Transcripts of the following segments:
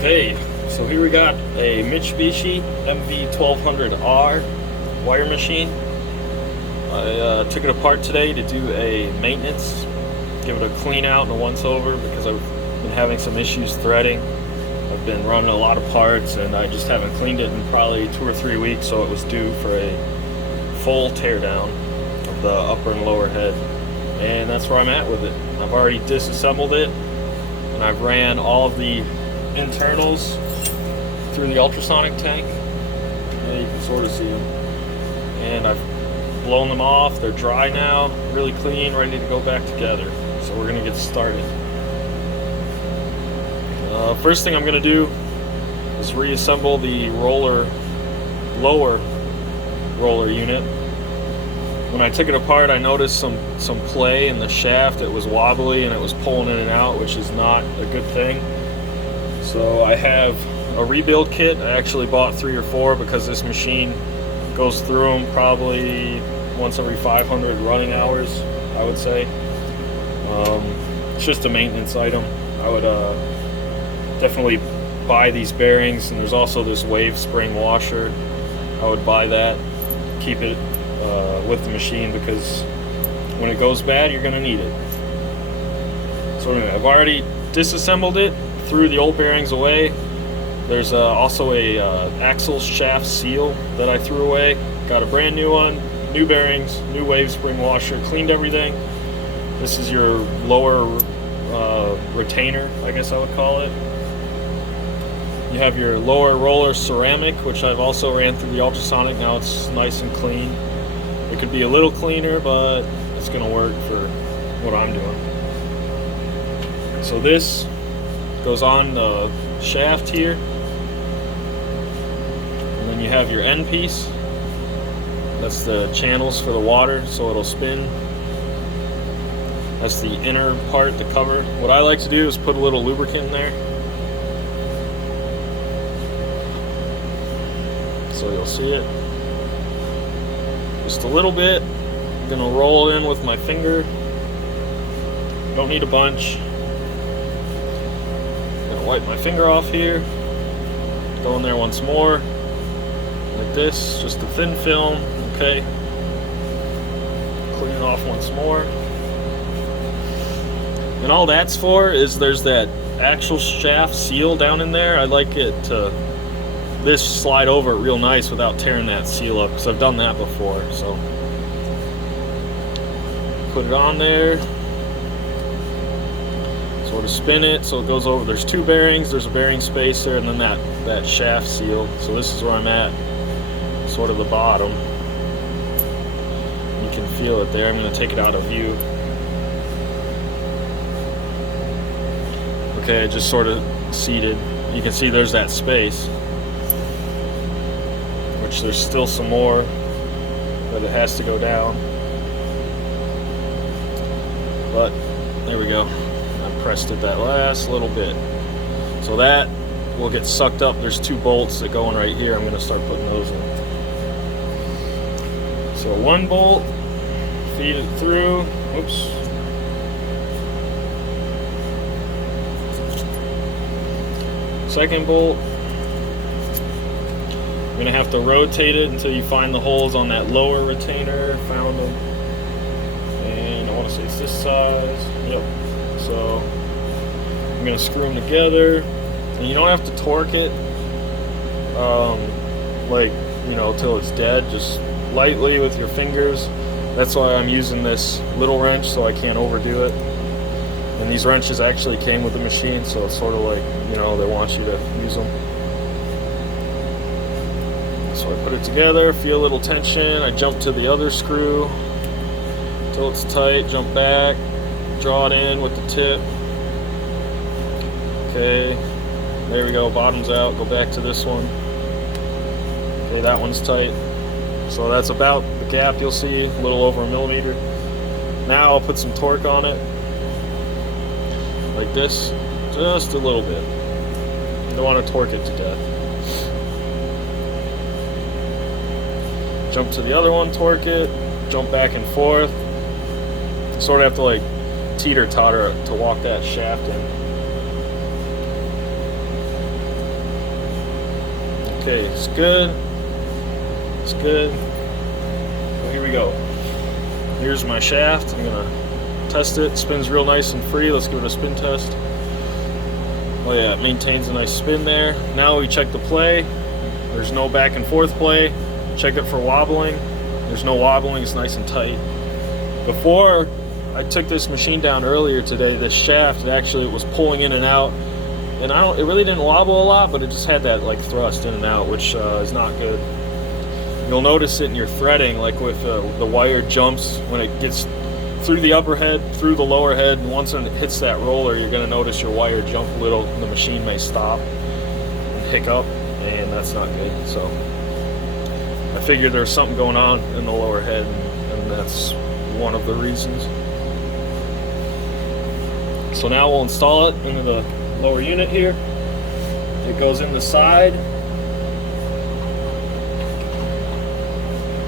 Okay, so here we got a Mitsubishi MV1200R wire machine. I took it apart today to do a maintenance, give it a clean out and a once over because I've been having some issues threading. I've been running a lot of parts and I just haven't cleaned it in probably 2 or 3 weeks, so it was due for a full teardown of the upper and lower head. And that's where I'm at with it. I've already disassembled it and I've ran all of the internals through the ultrasonic tank. Yeah, you can sort of see them. And I've blown them off. They're dry now, really clean, ready to go back together. So we're gonna get started. First thing I'm gonna do is reassemble the lower roller unit. When I took it apart, I noticed some play in the shaft. It was wobbly and it was pulling in and out, which is not a good thing. So I have a rebuild kit. I actually bought 3 or 4 because this machine goes through them probably once every 500 running hours, I would say. It's just a maintenance item. I would definitely buy these bearings, and there's also this wave spring washer. I would buy that, keep it with the machine, because when it goes bad, you're going to need it. So anyway, I've already disassembled it, threw the old bearings away. There's also a axle shaft seal that I threw away. Got a brand new one, new bearings, new wave spring washer, cleaned everything. This is your lower retainer, I guess I would call it. You have your lower roller ceramic, which I've also ran through the ultrasonic. Now it's nice and clean. It could be a little cleaner, but it's going to work for what I'm doing. So this goes on the shaft here, and then you have your end piece. That's the channels for the water, so it'll spin. That's the inner part, the cover. What I like to do is put a little lubricant in there, so you'll see it just a little bit. I'm gonna roll it in with my finger. Don't need a bunch. Wipe my finger off here, go in there once more, like this, just a thin film, okay. Clean it off once more. And all that's for is there's that actual shaft seal down in there. I like it to slide over it real nice without tearing that seal up, because I've done that before. So put it on there. Sort of spin it so it goes over. There's 2 bearings, there's a bearing spacer, and then that shaft seal. So this is where I'm at, sort of the bottom. You can feel it there. I'm going to take it out of view. Okay, it just sort of seated. You can see there's that space, which there's still some more, but it has to go down. But there we go. Pressed it that last little bit, so that will get sucked up. There's 2 bolts that go in right here. I'm going to start putting those in. So 1 bolt, feed it through. Oops. Second bolt. I'm going to have to rotate it until you find the holes on that lower retainer. Found them, and I want to say it's this size. Yep. So I'm going to screw them together, and you don't have to torque it like, you know, till it's dead. Just lightly with your fingers. That's why I'm using this little wrench, so I can't overdo it. And these wrenches actually came with the machine, so it's sort of like, you know, they want you to use them. So I put it together, feel a little tension. I jump to the other screw till it's tight, jump back, draw it in with the tip. Okay, there we go, bottom's out. Go back to this one. Okay, that one's tight. So that's about the gap you'll see, a little over 1 millimeter. Now I'll put some torque on it, like this, just a little bit. You don't want to torque it to death. Jump to the other one, torque it, jump back and forth. Sort of have to like teeter-totter to walk that shaft in. Okay, it's good. It's good. Well, here we go. Here's my shaft. I'm gonna test it. Spins real nice and free. Let's give it a spin test. Oh yeah, it maintains a nice spin there. Now we check the play. There's no back and forth play. Check it for wobbling. There's no wobbling, it's nice and tight. Before I took this machine down earlier today, this shaft actually was pulling in and out, and it really didn't wobble a lot, but it just had that like thrust in and out, which is not good. You'll notice it in your threading, like with the wire jumps when it gets through the upper head, through the lower head, and once it hits that roller, you're gonna notice your wire jump a little, and the machine may stop and hiccup, and that's not good. So I figured there was something going on in the lower head, and that's one of the reasons. So now we'll install it into the lower unit here. It goes in the side.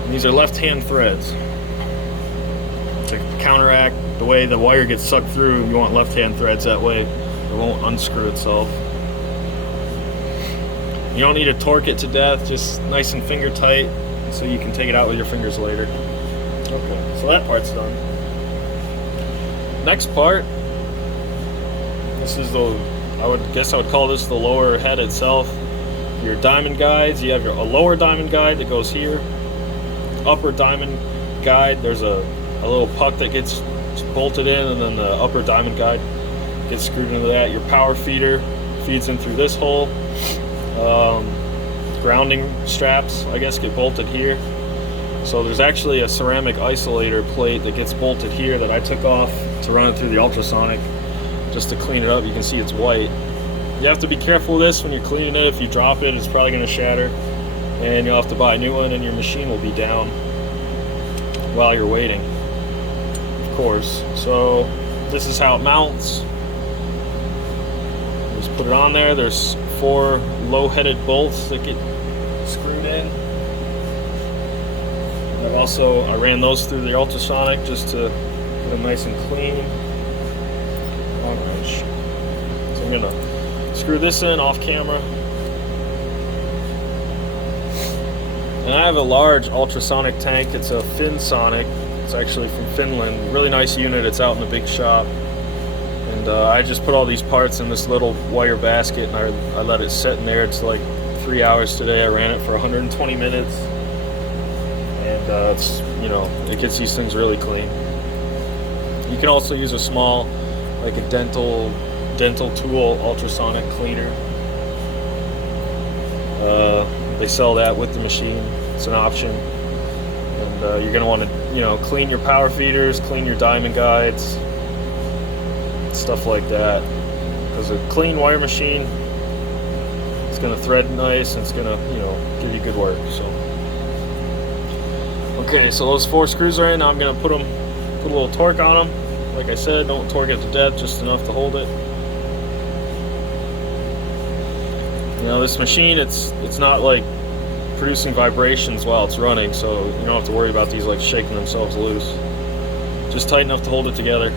And these are left-hand threads. To counteract the way the wire gets sucked through, you want left-hand threads, that way it won't unscrew itself. You don't need to torque it to death, just nice and finger tight so you can take it out with your fingers later. Okay, so that part's done. Next part, this is I would call this the lower head itself. Your diamond guides, you have a lower diamond guide that goes here. Upper diamond guide, there's a little puck that gets bolted in, and then the upper diamond guide gets screwed into that. Your power feeder feeds in through this hole. Grounding straps, I guess, get bolted here. So there's actually a ceramic isolator plate that gets bolted here that I took off to run it through the ultrasonic just to clean it up. You can see it's white. You have to be careful with this when you're cleaning it. If you drop it, it's probably going to shatter, and you'll have to buy a new one, and your machine will be down while you're waiting, of course. So this is how it mounts. Just put it on there. There's 4 low-headed bolts that get screwed in. I ran those through the ultrasonic just to get them nice and clean. Long wrench. So I'm gonna screw this in off camera. And I have a large ultrasonic tank. It's a Finsonic. It's actually from Finland. Really nice unit. It's out in the big shop. And I just put all these parts in this little wire basket, and I let it sit in there. It's like 3 hours today. I ran it for 120 minutes, and it's, you know, it gets these things really clean. You can also use a small, like a dental tool ultrasonic cleaner. They sell that with the machine. It's an option. And you're gonna want to, you know, clean your power feeders, clean your diamond guides, stuff like that, because a clean wire machine, it's going to thread nice, and it's going to, you know, give you good work. So okay, so those 4 screws are in. Now I'm going to put a little torque on them. Like I said, don't torque it to death, just enough to hold it. You know, this machine, it's not like producing vibrations while it's running, so you don't have to worry about these like shaking themselves loose. Just tight enough to hold it together.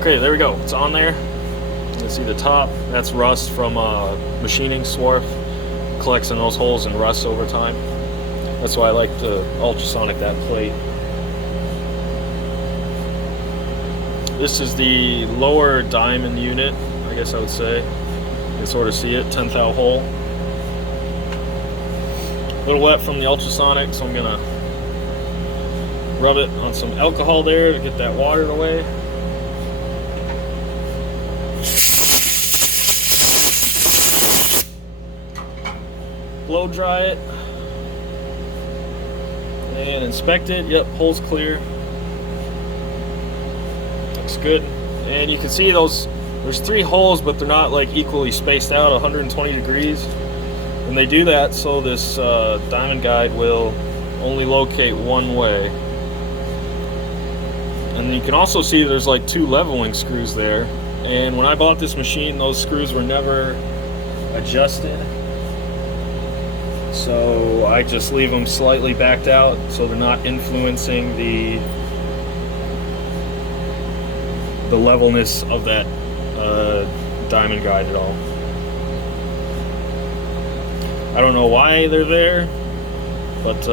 Okay, there we go. It's on there. You can see the top. That's rust from machining swarf. Collects in those holes and rusts over time. That's why I like to ultrasonic that plate. This is the lower diamond unit, I guess I would say. You can sort of see it, 10th thou hole. A little wet from the ultrasonic, so I'm gonna rub it on some alcohol there to get that water away. Blow dry it and inspect it. Yep, hole's clear. Looks good. And you can see there's 3 holes, but they're not like equally spaced out 120 degrees. And they do that so this diamond guide will only locate one way. And you can also see there's like 2 leveling screws there. And when I bought this machine, those screws were never adjusted. So I just leave them slightly backed out so they're not influencing the levelness of that diamond guide at all. I don't know why they're there, but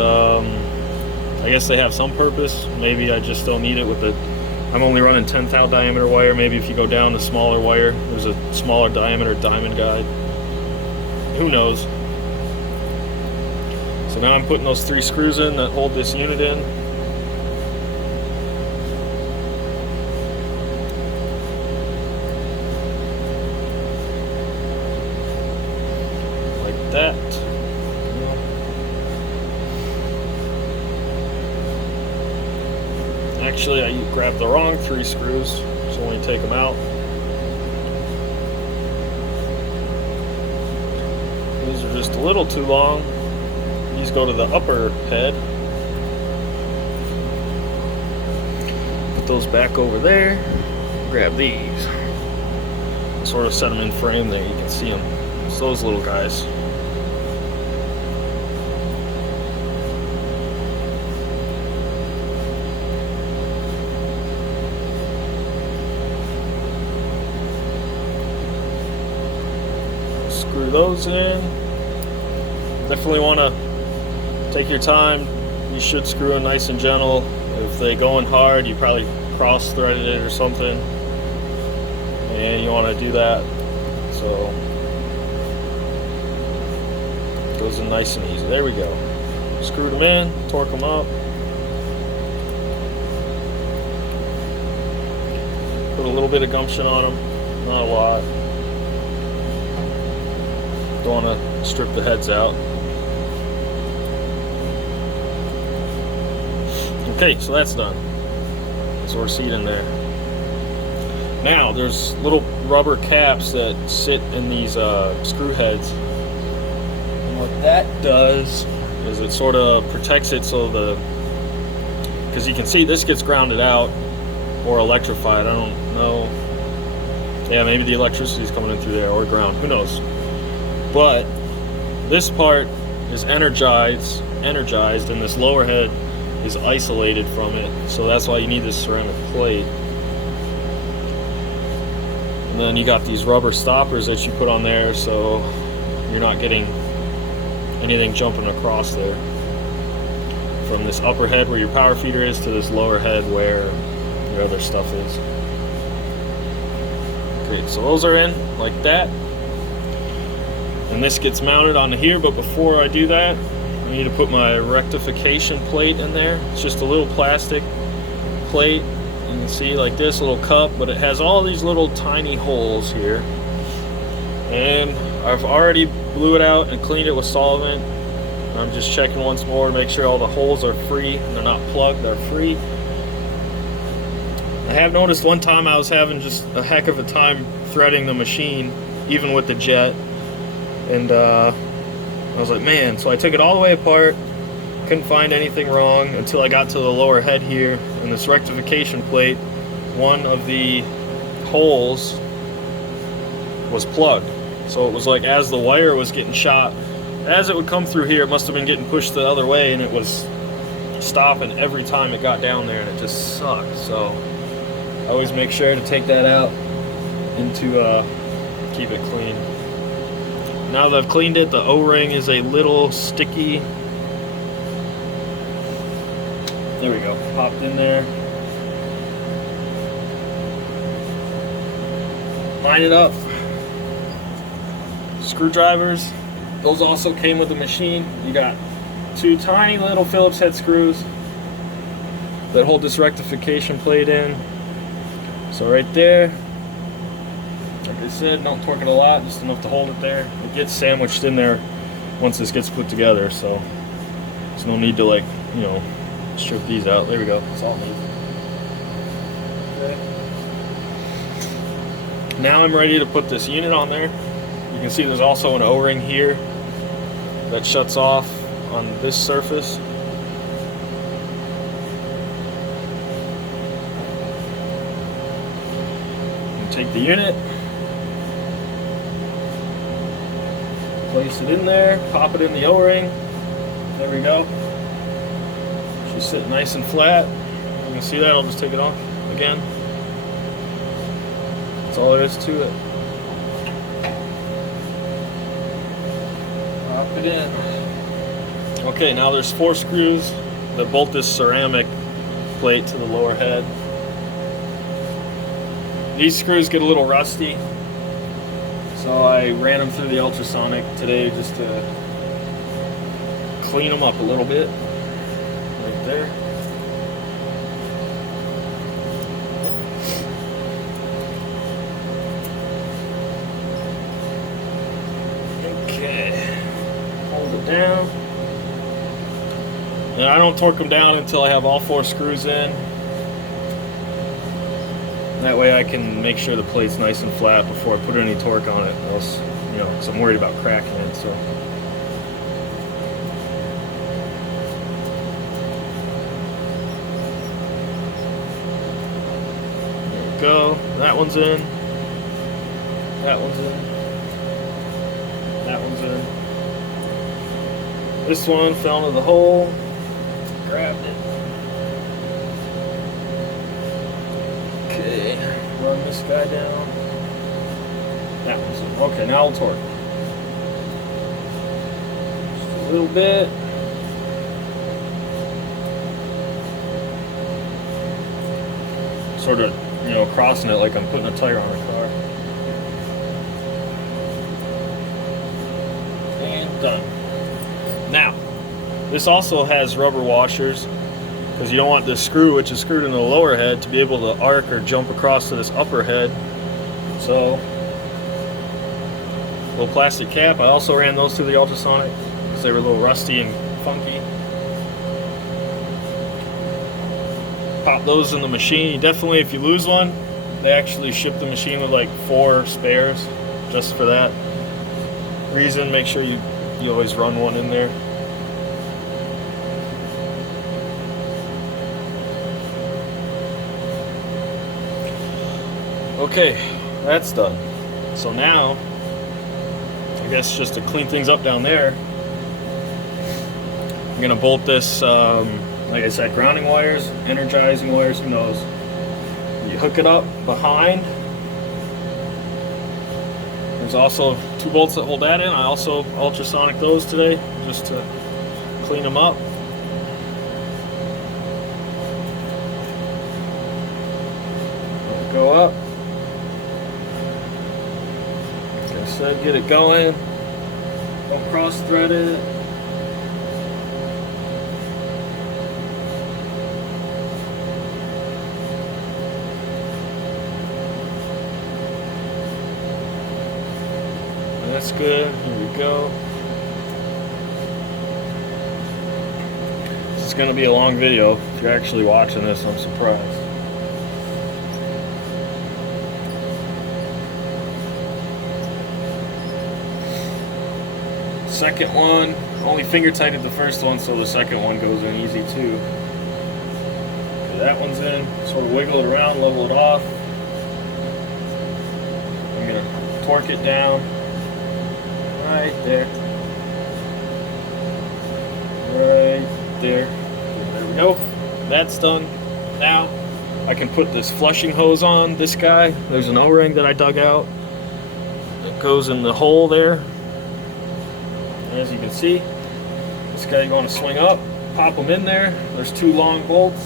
I guess they have some purpose. Maybe I just don't need it with the, I'm only running 10 thou diameter wire. Maybe if you go down the smaller wire, there's a smaller diameter diamond guide. Who knows? So now I'm putting those 3 screws in that hold this unit in. Like that. Actually, I grabbed the wrong 3 screws, so let me take them out. These are just a little too long. These go to the upper head. Put those back over there. Grab these. Sort of set them in frame there, you can see them. It's those little guys. Screw those in. Definitely want to take your time. You should screw in nice and gentle. If they go in hard, you probably cross-threaded it or something, and you want to do that. So it goes in nice and easy. There we go. Screwed them in, torque them up. Put a little bit of gumption on them, not a lot. Don't want to strip the heads out. Okay, so that's done. So we're seated in there. Now, there's little rubber caps that sit in these screw heads. And what that does is it sort of protects it so because you can see this gets grounded out or electrified. I don't know. Yeah, maybe the electricity is coming in through there or ground. Who knows? But this part is energized, and this lower head is isolated from it, so that's why you need this ceramic plate. And then you got these rubber stoppers that you put on there, so you're not getting anything jumping across there from this upper head where your power feeder is to this lower head where your other stuff is. Great, so those are in like that, and this gets mounted onto here. But before I do that, I need to put my rectification plate in there. It's just a little plastic plate. You can see like this little cup, but it has all these little tiny holes here. And I've already blew it out and cleaned it with solvent. I'm just checking once more to make sure all the holes are free and they're not plugged, they're free. I have noticed one time I was having just a heck of a time threading the machine, even with the jet. And I was like, man, so I took it all the way apart, couldn't find anything wrong until I got to the lower head here, and this rectification plate, one of the holes was plugged. So it was like as the wire was getting shot, as it would come through here, it must have been getting pushed the other way, and it was stopping every time it got down there, and it just sucked. So I always make sure to take that out and to keep it clean. Now that I've cleaned it, the O-ring is a little sticky. There we go, popped in there. Line it up. Screwdrivers, those also came with the machine. You got 2 tiny little Phillips head screws that hold this rectification plate in. So right there, like I said, don't torque it a lot, just enough to hold it there. It gets sandwiched in there once this gets put together, so there's no need to, like, you know, strip these out. There we go, that's all I need. Okay. Now I'm ready to put this unit on there. You can see there's also an O-ring here that shuts off on this surface. Take the unit, place it in there, pop it in the O-ring. There we go. Should sit nice and flat. You can see that. I'll just take it off again. That's all there is to it. Pop it in. Okay, now there's 4 screws that bolt this ceramic plate to the lower head. These screws get a little rusty, so I ran them through the ultrasonic today just to clean them up a little bit. Right there. Okay, hold it down. And I don't torque them down until I have all 4 screws in. That way I can make sure the plate's nice and flat before I put any torque on it, else, you know, because I'm worried about cracking it. So there we go. That one's in. That one's in. That one's in. This one fell into the hole. Grabbed it. Okay, run this guy down. That one's in. Okay, now I'll torque. Just a little bit. Sort of, you know, crossing it like I'm putting a tire on a car. And done. Now, this also has rubber washers because you don't want this screw, which is screwed into the lower head, to be able to arc or jump across to this upper head. So, little plastic cap. I also ran those through the ultrasonic because they were a little rusty and funky. Pop those in the machine. Definitely, if you lose one, they actually ship the machine with like 4 spares just for that reason. Make sure you always run one in there. Okay, that's done. So now, I guess just to clean things up down there, I'm gonna bolt this, like I said, grounding wires, energizing wires, who knows. You hook it up behind. There's also 2 bolts that hold that in. I also ultrasonic those today just to clean them up. Go up. Like I said, get it going. Don't cross thread it. That's good. Here we go. This is going to be a long video. If you're actually watching this, I'm surprised. Second one, only finger tightened the first one, so the second one goes in easy too. Okay, that one's in. Sort of wiggle it around, level it off. I'm going to torque it down. Right there. Right there. There we go. That's done. Now I can put this flushing hose on this guy. There's an O-ring that I dug out that goes in the hole there. And as you can see, this guy you want to swing up, pop them in there. There's 2 long bolts,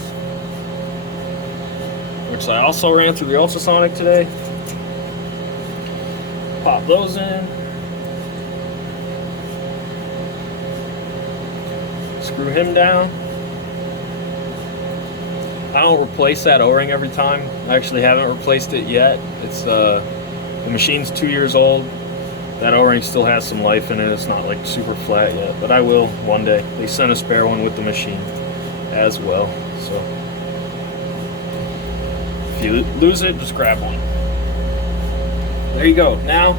which I also ran through the ultrasonic today. Pop those in. Screw him down. I don't replace that O-ring every time. I actually haven't replaced it yet. It's the machine's 2 years old. That O-ring still has some life in it. It's not like super flat yet, but I will one day. They sent a spare one with the machine as well. So if you lose it, just grab one. There you go. Now,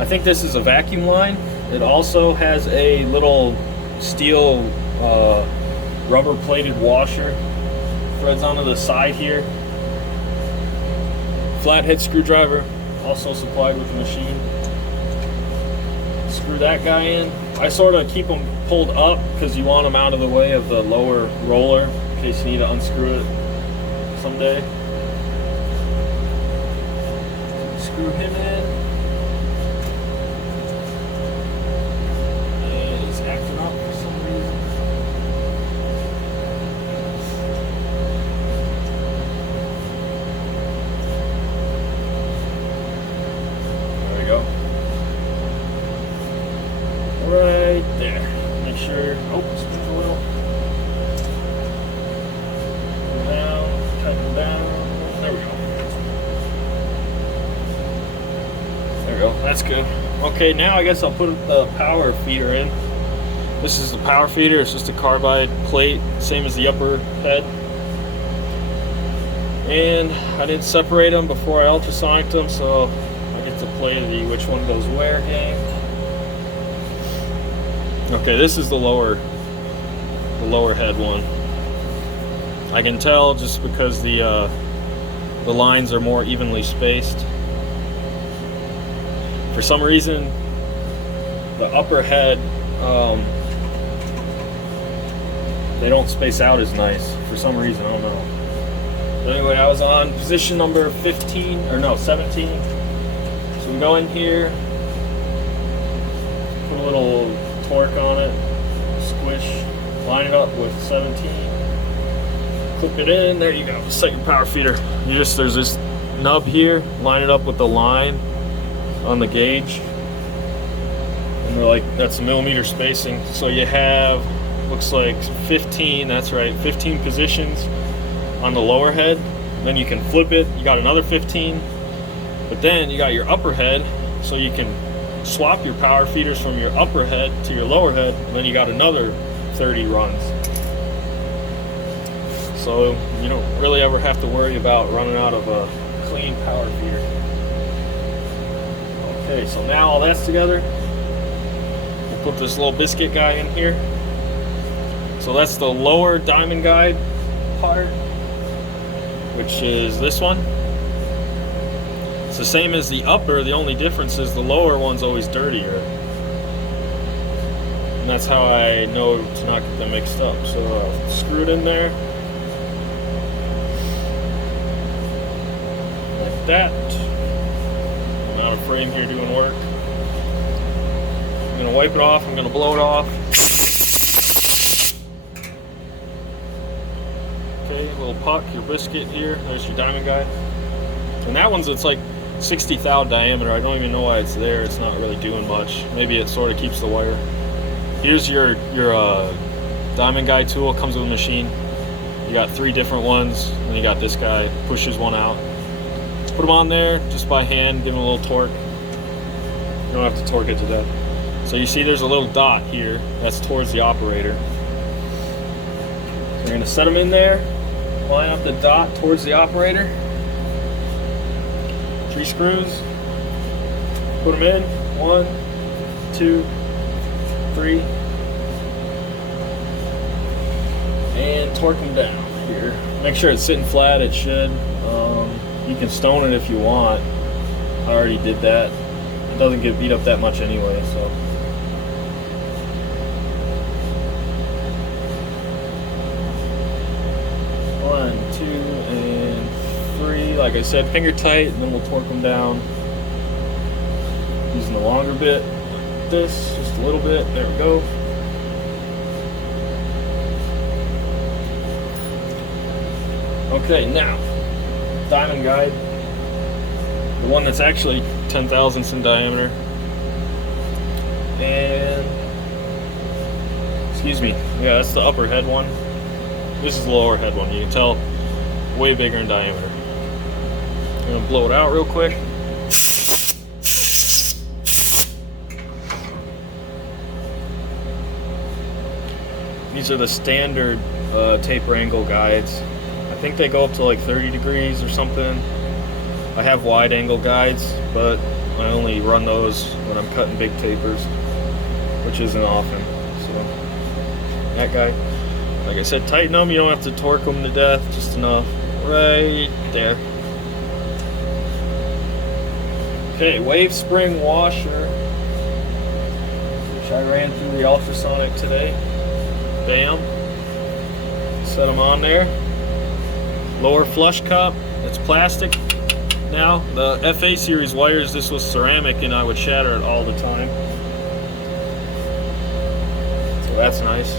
I think this is a vacuum line. It also has a little steel rubber plated washer. Threads onto the side here. Flathead screwdriver, also supplied with the machine. Screw that guy in. I sort of keep them pulled up because you want them out of the way of the lower roller in case you need to unscrew it someday. Screw him in. go. That's good. Okay, now I guess I'll put the power feeder in. This is the power feeder. It's just a carbide plate, same as the upper head. And I didn't separate them before I ultrasonicked them, so I get to play the which one goes where game. Okay, this is the lower head one. I can tell just because the lines are more evenly spaced. For some reason, the upper head, they don't space out as nice. For some reason, I don't know. But anyway, I was on position number 15, or no, 17. So we go in here, put a little torque on it, squish, line it up with 17, clip it in, there you go, set your power feeder. There's this nub here, line it up with the line on the gauge, and they're like, that's a millimeter spacing. So you have, looks like 15, that's right, 15 positions on the lower head. Then you can flip it, you got another 15, but then you got your upper head, so you can swap your power feeders from your upper head to your lower head, and then you got another 30 runs. So you don't really ever have to worry about running out of a clean power feeder. Okay, so now all that's together, we'll put this little biscuit guy in here. So that's the lower diamond guide part, which is this one. It's the same as the upper, the only difference is the lower one's always dirtier. And that's how I know to not get them mixed up. So screw it in there. Like that. I'm out of frame here doing work. I'm gonna wipe it off, I'm gonna blow it off. Okay, a little puck, your biscuit here, there's your diamond guide. And that one's, it's like 60 thou diameter. I don't even know why it's there. It's not really doing much. Maybe it sort of keeps the wire. Here's your diamond guide tool. Comes with a machine. You got 3 different ones, and you got this guy, pushes one out. Put them on there just by hand, give them a little torque. You don't have to torque it to death. So you see there's a little dot here, that's towards the operator. So you're gonna set them in there, line up the dot towards the operator. 3 screws, put them in, 1, 2, 3, and torque them down here. Make sure it's sitting flat, it should. You can stone it if you want. I already did that. It doesn't get beat up that much anyway, so. One, 2, and 3. Like I said, finger tight, and then we'll torque them down. Using the longer bit, like this, just a little bit. There we go. Okay, now, diamond guide. The one that's actually 10 thousandths in diameter. And, excuse me, yeah, that's the upper head one. This is the lower head one. You can tell, way bigger in diameter. I'm gonna blow it out real quick. These are the standard taper angle guides. I think they go up to like 30 degrees or something. I have wide angle guides, but I only run those when I'm cutting big tapers, which isn't often. So that guy, like I said, tighten them. You don't have to torque them to death, just enough. Right there. Okay, wave spring washer, which I ran through the ultrasonic today. Bam. Set them on there. Lower flush cup, it's plastic. Now, the FA series wires, this was ceramic and I would shatter it all the time. So that's nice.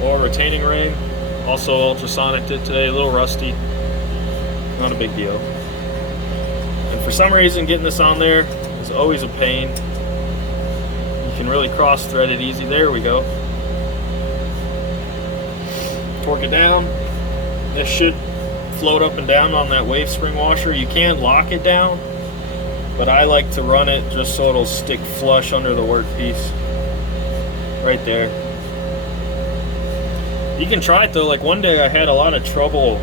Lower retaining ring, also ultrasonicked it today, a little rusty. Not a big deal. And for some reason, getting this on there is always a pain. You can really cross thread it easy. There we go. Torque it down. This should float up and down on that wave spring washer. You can lock it down, but I like to run it just so it'll stick flush under the workpiece. Right there. You can try it though. Like one day I had a lot of trouble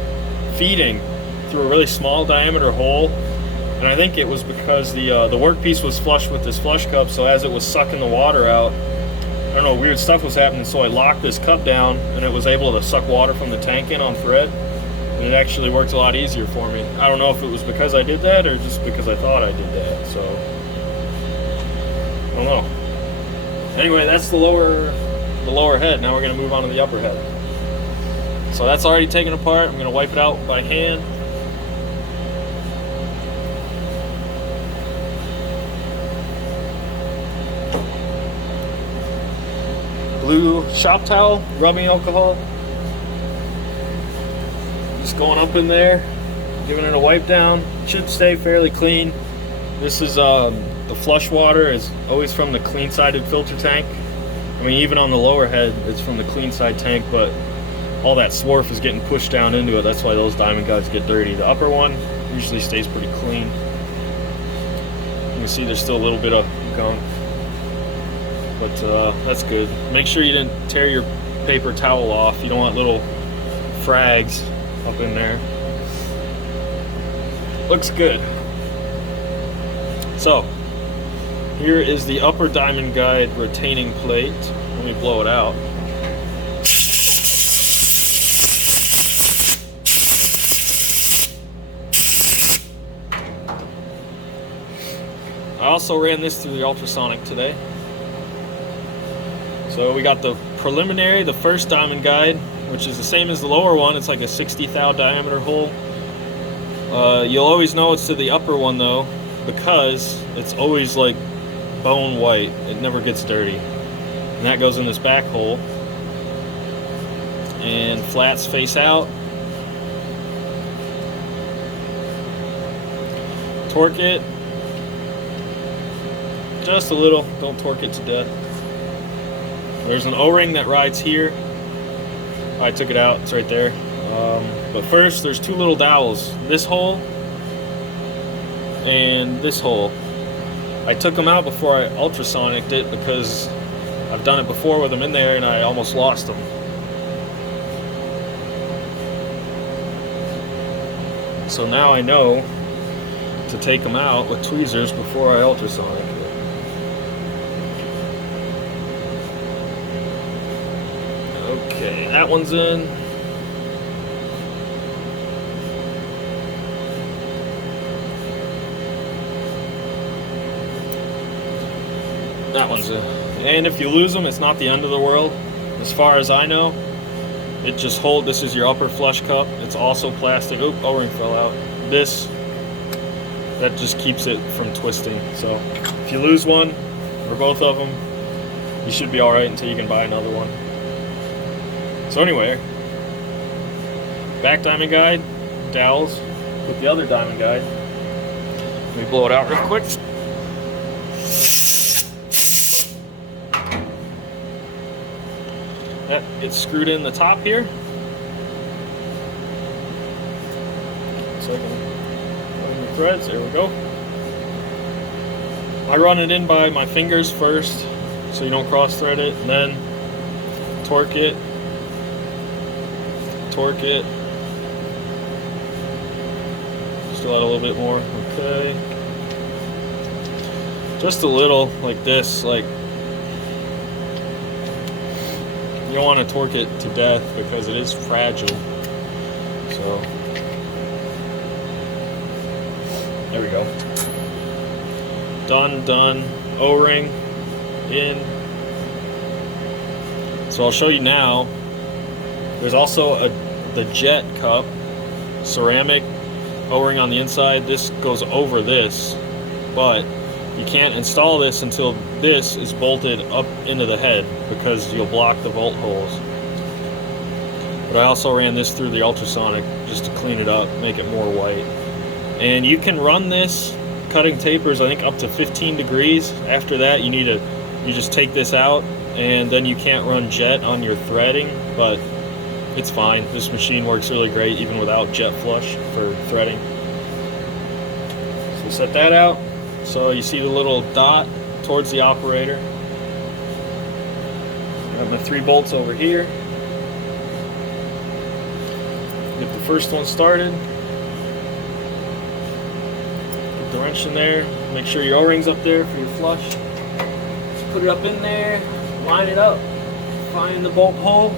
feeding through a really small diameter hole, and I think it was because the workpiece was flush with this flush cup, so as it was sucking the water out, I don't know, weird stuff was happening, so I locked this cup down and it was able to suck water from the tank in on thread, and it actually worked a lot easier for me. I don't know if it was because I did that or just because I thought I did that, so I don't know. Anyway, that's the lower head. Now we're going to move on to the upper head. So that's already taken apart. I'm going to wipe it out by hand. Blue shop towel, rubbing alcohol. Just going up in there, giving it a wipe down. It should stay fairly clean. This is the flush water is always from the clean-sided filter tank. I mean, even on the lower head, it's from the clean side tank, but all that swarf is getting pushed down into it. That's why those diamond guides get dirty. The upper one usually stays pretty clean. You can see there's still a little bit of gunk, but that's good. Make sure you didn't tear your paper towel off. You don't want little frags up in there. Looks good. So here is the upper diamond guide retaining plate. Let me blow it out. I also ran this through the ultrasonic today. So we got the preliminary, the first diamond guide, which is the same as the lower one. It's like a 60 thou diameter hole. You'll always know it's to the upper one though, because it's always like bone white. It never gets dirty. And that goes in this back hole. And flats face out. Torque it. Just a little. Don't torque it to death. There's an O-ring that rides here. I took it out. It's right there. But first, there's two little dowels. This hole and this hole. I took them out before I ultrasonicked it because I've done it before with them in there and I almost lost them. So now I know to take them out with tweezers before I ultrasonic it. Okay, that one's in. That one's in. And if you lose them, it's not the end of the world. As far as I know, it just holds. This is your upper flush cup. It's also plastic. Oop, O-ring fell out. This, that just keeps it from twisting. So if you lose one, or both of them, you should be alright until you can buy another one. So anyway, back diamond guide, dowels with the other diamond guide. Let me blow it out real quick. That gets screwed in the top here. So I can run the threads. There we go. I run it in by my fingers first, so you don't cross thread it, and then torque it. Torque it. Still add a little bit more. Okay. Just a little, like this, like. You don't want to torque it to death because it is fragile. So, there we go. Done. O-ring in. So I'll show you now. There's also the jet cup, ceramic O-ring on the inside. This goes over this, but you can't install this until this is bolted up into the head because you'll block the bolt holes. But I also ran this through the ultrasonic just to clean it up, make it more white. And you can run this cutting tapers, I think, up to 15 degrees. After that, you just take this out, and then you can't run jet on your threading, but it's fine. This machine works really great even without jet flush for threading. So set that out. So you see the little dot towards the operator. Got my 3 bolts over here. Get the first one started. Put the wrench in there. Make sure your O-ring's up there for your flush. Just put it up in there, line it up, find the bolt hole.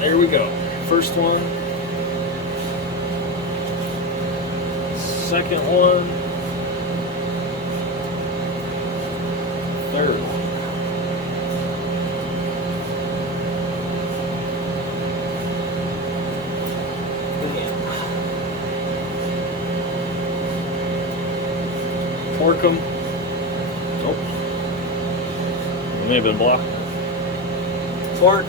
There we go. First one. Second one. Third one. Torque them. Oh, it may have been blocked. Torque.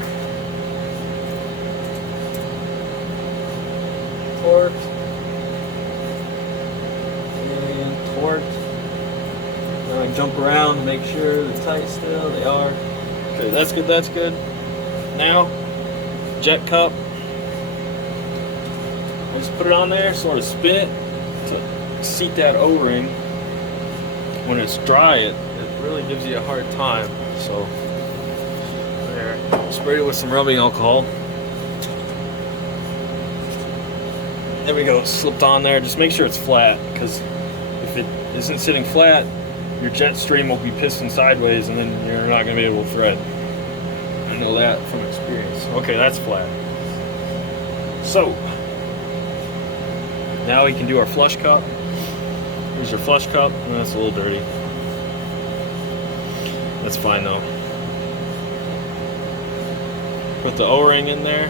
Torque. And torque. Now I jump around to make sure they're tight still. They are. Okay, that's good, that's good. Now, jet cup. I just put it on there, sort of spin it to seat that O-ring. When it's dry, it really gives you a hard time. So, there. Sprayed it with some rubbing alcohol. There we go, it's slipped on there. Just make sure it's flat, because if it isn't sitting flat, your jet stream will be piston sideways and then you're not going to be able to thread. I know that from experience. Okay, that's flat. So, now we can do our flush cup. Here's your flush cup, and that's a little dirty. That's fine though. Put the O-ring in there.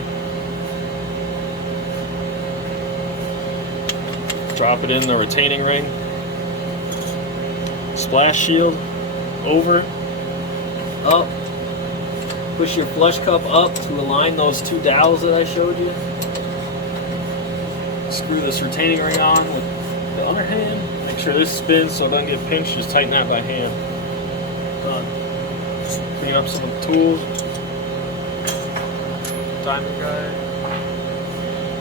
Drop it in the retaining ring. Splash shield over, up. Push your flush cup up to align those 2 dowels that I showed you. Screw this retaining ring on with the underhand. Make sure this spins so it doesn't get pinched. Just tighten that by hand. Done. Just clean up some of the tools. Diamond guide.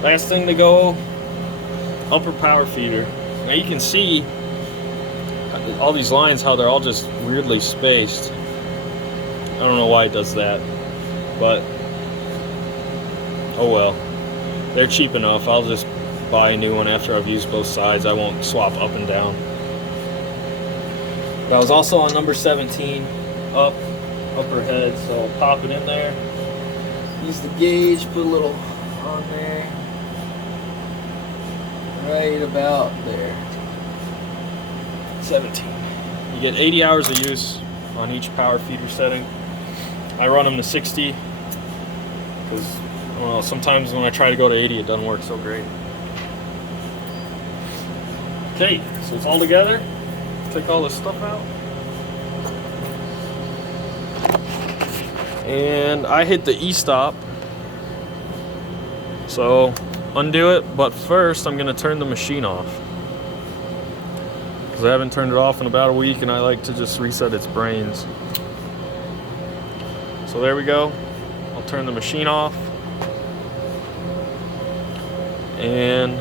Last thing to go, upper power feeder. Now you can see all these lines, how they're all just weirdly spaced. I don't know why it does that, but oh well. They're cheap enough. I'll just buy a new one after I've used both sides. I won't swap up and down. But I was also on number 17, upper head, so I'll pop it in there. Use the gauge, put a little on there. Right about there. 17. You get 80 hours of use on each power feeder setting. I run them to 60 because, well, sometimes when I try to go to 80 it doesn't work so great. Okay, so it's all together. Take all this stuff out. And I hit the E-stop. So undo it, but first I'm going to turn the machine off. Because I haven't turned it off in about a week and I like to just reset its brains. So there we go. I'll turn the machine off. And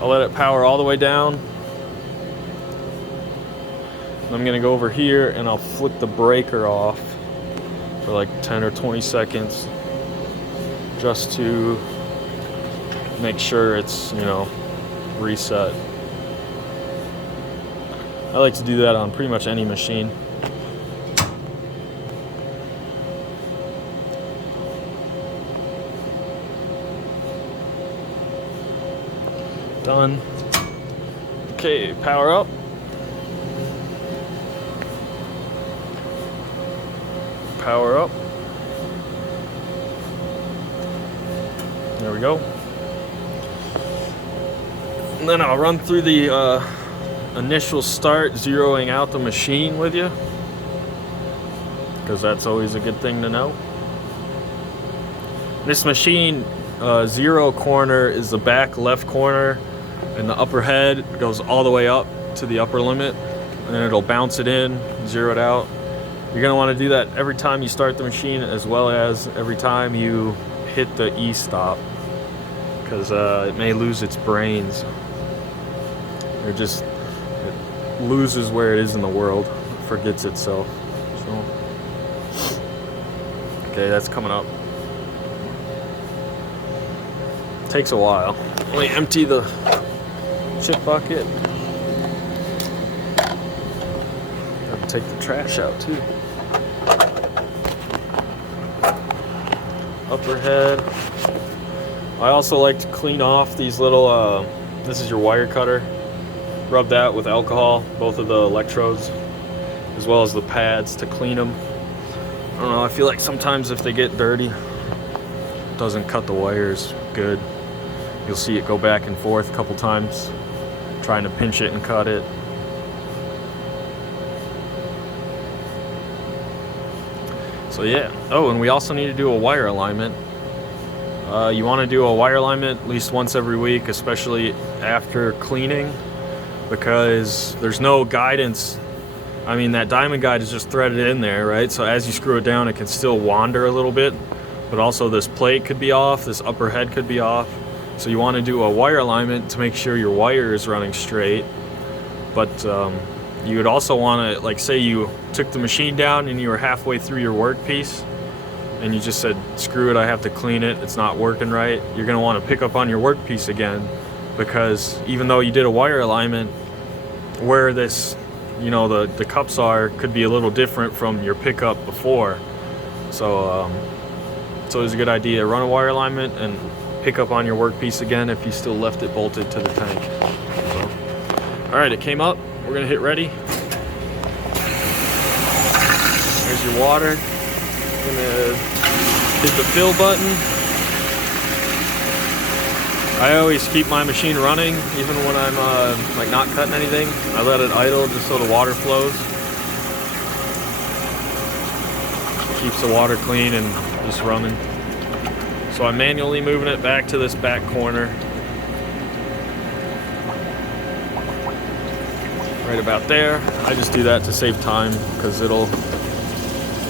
I'll let it power all the way down. And I'm going to go over here and I'll flip the breaker off for like 10 or 20 seconds just to make sure it's, you know, reset. I like to do that on pretty much any machine. Done. Okay, power up. Power up. There we go. And then I'll run through the initial start, zeroing out the machine with you, because that's always a good thing to know. This machine, zero corner is the back left corner, and the upper head goes all the way up to the upper limit, and then it'll bounce it in, zero it out. You're going to want to do that every time you start the machine, as well as every time you hit the E-stop, because it may lose its brains. They're just loses where it is in the world, forgets itself. So, okay, that's coming up. Takes a while. Let me empty the chip bucket. Gotta take the trash out too. Upper head. I also like to clean off these little, this is your wire cutter. Rub that with alcohol, both of the electrodes, as well as the pads to clean them. I don't know, I feel like sometimes if they get dirty, it doesn't cut the wires good. You'll see it go back and forth a couple times, trying to pinch it and cut it. So yeah, oh, and we also need to do a wire alignment. You want to do a wire alignment at least once every week, especially after cleaning, because there's no guidance. I mean, that diamond guide is just threaded in there, right? So as you screw it down, it can still wander a little bit, but also this plate could be off, this upper head could be off. So you want to do a wire alignment to make sure your wire is running straight. But you would also want to, like, say you took the machine down and you were halfway through your workpiece and you just said, screw it, I have to clean it, it's not working right. You're going to want to pick up on your workpiece again, because even though you did a wire alignment, where this, you know, the cups are could be a little different from your pickup before. So so it's a good idea, run a wire alignment and pick up on your workpiece again if you still left it bolted to the tank. So, all right, it came up. We're gonna hit ready. There's your water. Gonna hit the fill button. I always keep my machine running, even when I'm like not cutting anything. I let it idle just so the water flows. Keeps the water clean and just running. So I'm manually moving it back to this back corner. Right about there. I just do that to save time because it'll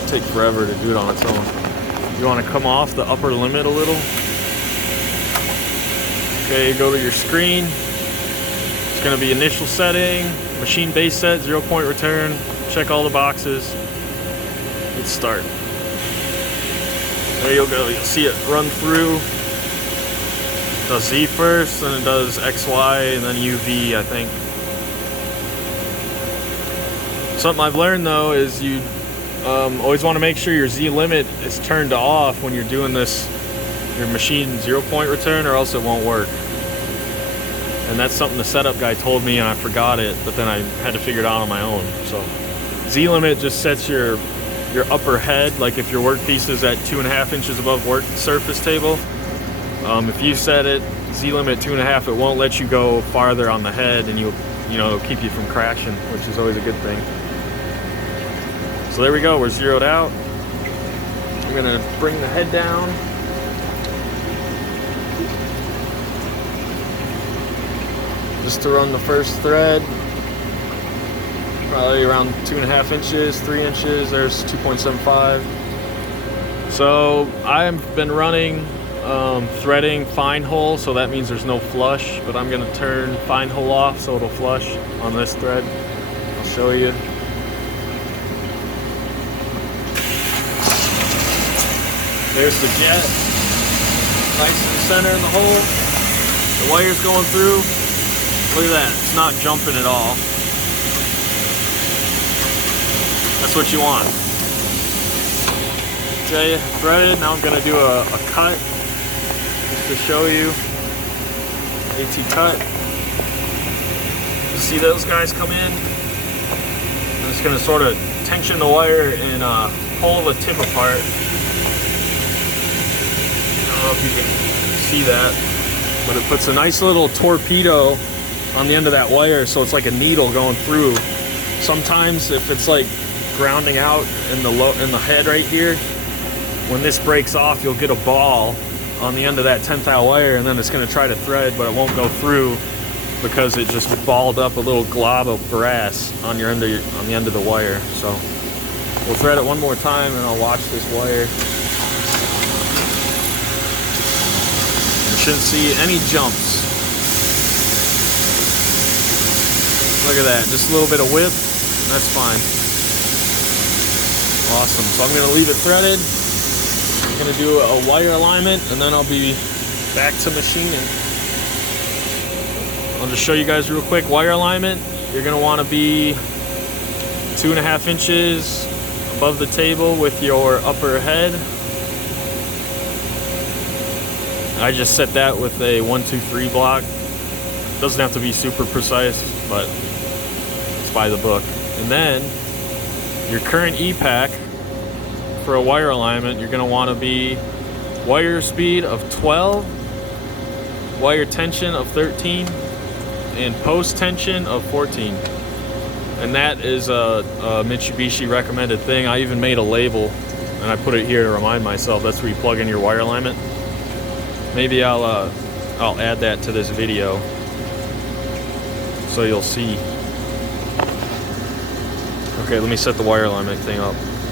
take forever to do it on its own. You want to come off the upper limit a little. Okay, go to your screen. It's going to be initial setting, machine base set, 0-point return. Check all the boxes. Let's start. There you'll go. You'll see it run through. It does Z first, then it does X, Y, and then UV, I think. Something I've learned though is you always want to make sure your Z limit is turned off when you're doing this, your machine 0-point return, or else it won't work. And that's something the setup guy told me and I forgot it, but then I had to figure it out on my own. So Z limit just sets your upper head, like if your workpiece is at 2.5 inches above work surface table. If you set it Z limit 2.5, it won't let you go farther on the head, and you know, it'll keep you from crashing, which is always a good thing. So there we go, we're zeroed out. I'm gonna bring the head down. Just to run the first thread. Probably around 2.5 inches, 3 inches, there's 2.75. So I've been running threading fine hole, so that means there's no flush, but I'm gonna turn fine hole off so it'll flush on this thread. I'll show you. There's the jet, nice in the center in the hole. The wire's going through. Look at that, it's not jumping at all. That's what you want. Okay, threaded. Now I'm gonna do a cut just to show you. AT cut. You see those guys come in? I'm just gonna sort of tension the wire and pull the tip apart. I don't know if you can see that, but it puts a nice little torpedo on the end of that wire, so it's like a needle going through. Sometimes if it's like grounding out in the head right here, when this breaks off, you'll get a ball on the end of that 10th thou wire, and then it's going to try to thread, but it won't go through because it just balled up a little glob of brass on the end of the wire. So we'll thread it one more time, and I'll watch this wire. You shouldn't see any jumps. Look at that, just a little bit of width, that's fine. Awesome, so I'm gonna leave it threaded. I'm gonna do a wire alignment and then I'll be back to machining. I'll just show you guys real quick. Wire alignment, you're gonna wanna be 2.5 inches above the table with your upper head. I just set that with a 1-2-3 block. Doesn't have to be super precise, but it's by the book. And then your current E-pack for a wire alignment, you're gonna wanna be wire speed of 12, wire tension of 13, and post tension of 14. And that is a Mitsubishi recommended thing. I even made a label and I put it here to remind myself. That's where you plug in your wire alignment. Maybe I'll add that to this video so you'll see. Okay, let me set the wire alignment thing up.